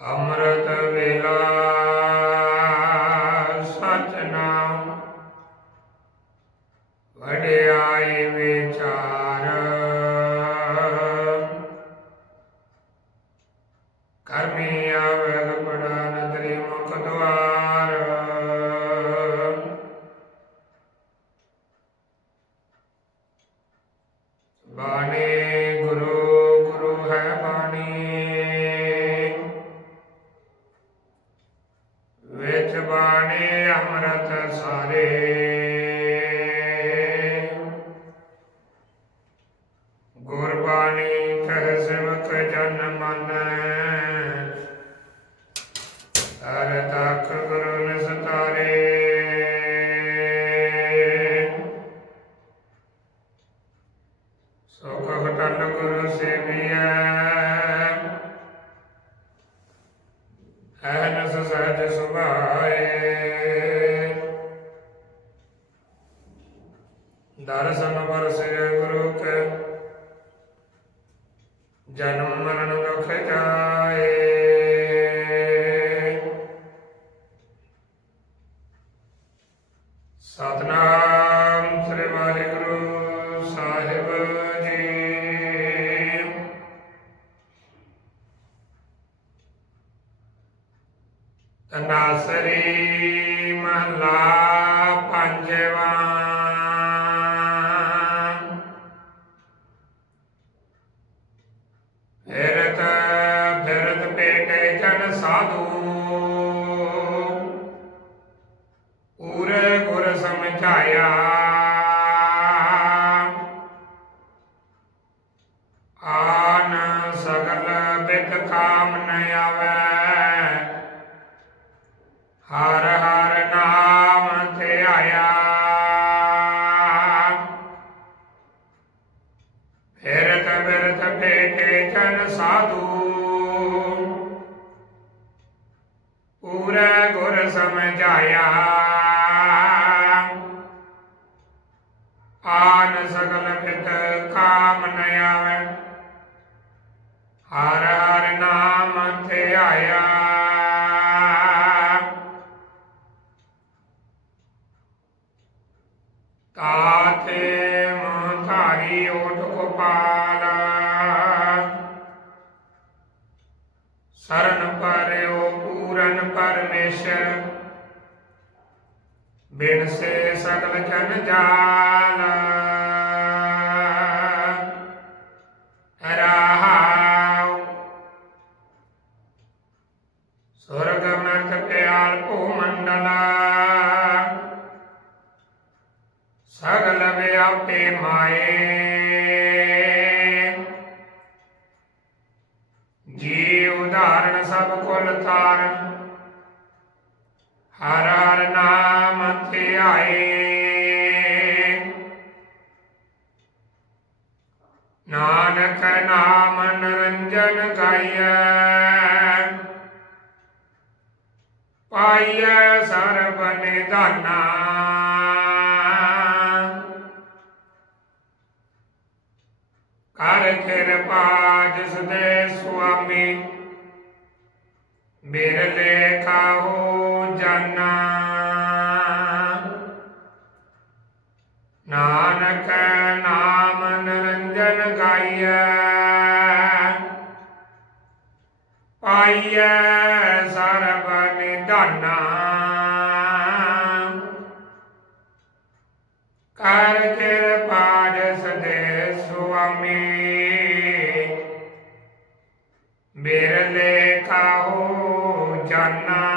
ਅੰਮ੍ਰਿਤ ਵੇਲਾ ਸਚ ਨਾਮ ਵਡਿਆਈ ਵਿਚਾਰ ਅੰਮ੍ਰਿਤ ਗੁਰਬਾਣੀ ਕਹਿ ਸਿਵਕ ਜਨ ਮਨ। ਅਰ ਤਖ ਗੁਰੂ ਨਿਸਤਾਰੇ। ਸੁਖ ਹਟਨ ਗੁਰੂ ਸੇਵੀਐ। ਅਹਨਸ ਸਹਜ ਸੁਭਾਏ। ਦਰਸ਼ਨ ਵਰਸੇ ਗੁਰੂ ਕੇ ਜਨਮ ਮਰਨ ਦੁਖ ਜਾਏ ਸਤਨਾਮ ਸ੍ਰੀ ਵਾਹਿਗੁਰੂ ਸਾਹਿਬ ਜੀ ਤਨਾਸਰੀ ਮਹਲਾ ਪੰਜਵਾ ਸਗਲ ਬਿਦ ਕਾਮ ਨ ਆਵੈ। ਹਰ ਹਰ ਨਾਮ ਧਿਆਇਆ ਫਿਰਤ ਫਿਰਤ ਭੇਟੇ ਜਨ ਸਾਧੂ। ਪੂਰੇ ਗੁਰ ਸਮਝਾਇਆ। ਆਨ ਸਗਲ ਬਿਦ ਕਾਮ ਨ ਹਰ ਹਰ ਨਾਮ ਧਿਆਇਆ ਤਾਤੇ ਮੋਹ ਧਾਰੀ ਓਟ ਗੋਪਾਲ। ਸਰਨ ਪਰਿਓ ਪੂਰਨ ਪਰਮੇਸ਼ਰ। ਬਿਨ ਸੇ ਸਗਲ ਜਨ ਜਾਲ ਸੁਰਗ ਮਤ ਪਿਆਲ ਭੂ ਮੰਡਲਾ ਸਗਲ ਵਿਆਪੇ ਮਾਏ। ਜੀ ਉਦਾਹਰਣ ਸਭ ਕੁਲ ਤਾਰਨ ਹਰ ਹਰ ਨਾਮ ਧਿਆਏ ਨਾਨਕ ਨਾਮ ਨਿਰੰਜਨ ਗਾਈਐ। ਪਾਈਐ ਸਰਬ ਨਿਧਾਨਾ ਕਰ ਕਿਰਪਾ ਜਿਸ ਦੇ ਸੁਆਮੀ, ਬਿਰਲੇ ਕਾਹੂ ਜਾਨਾ। ਨਾਨਕ ਨਾਮ ਨਿਰੰਜਨ ਗਾਈਐ, ਪਾਈਐ ਬਿਰਲੇ ਖਾਹੋ ਜਾਨਾ।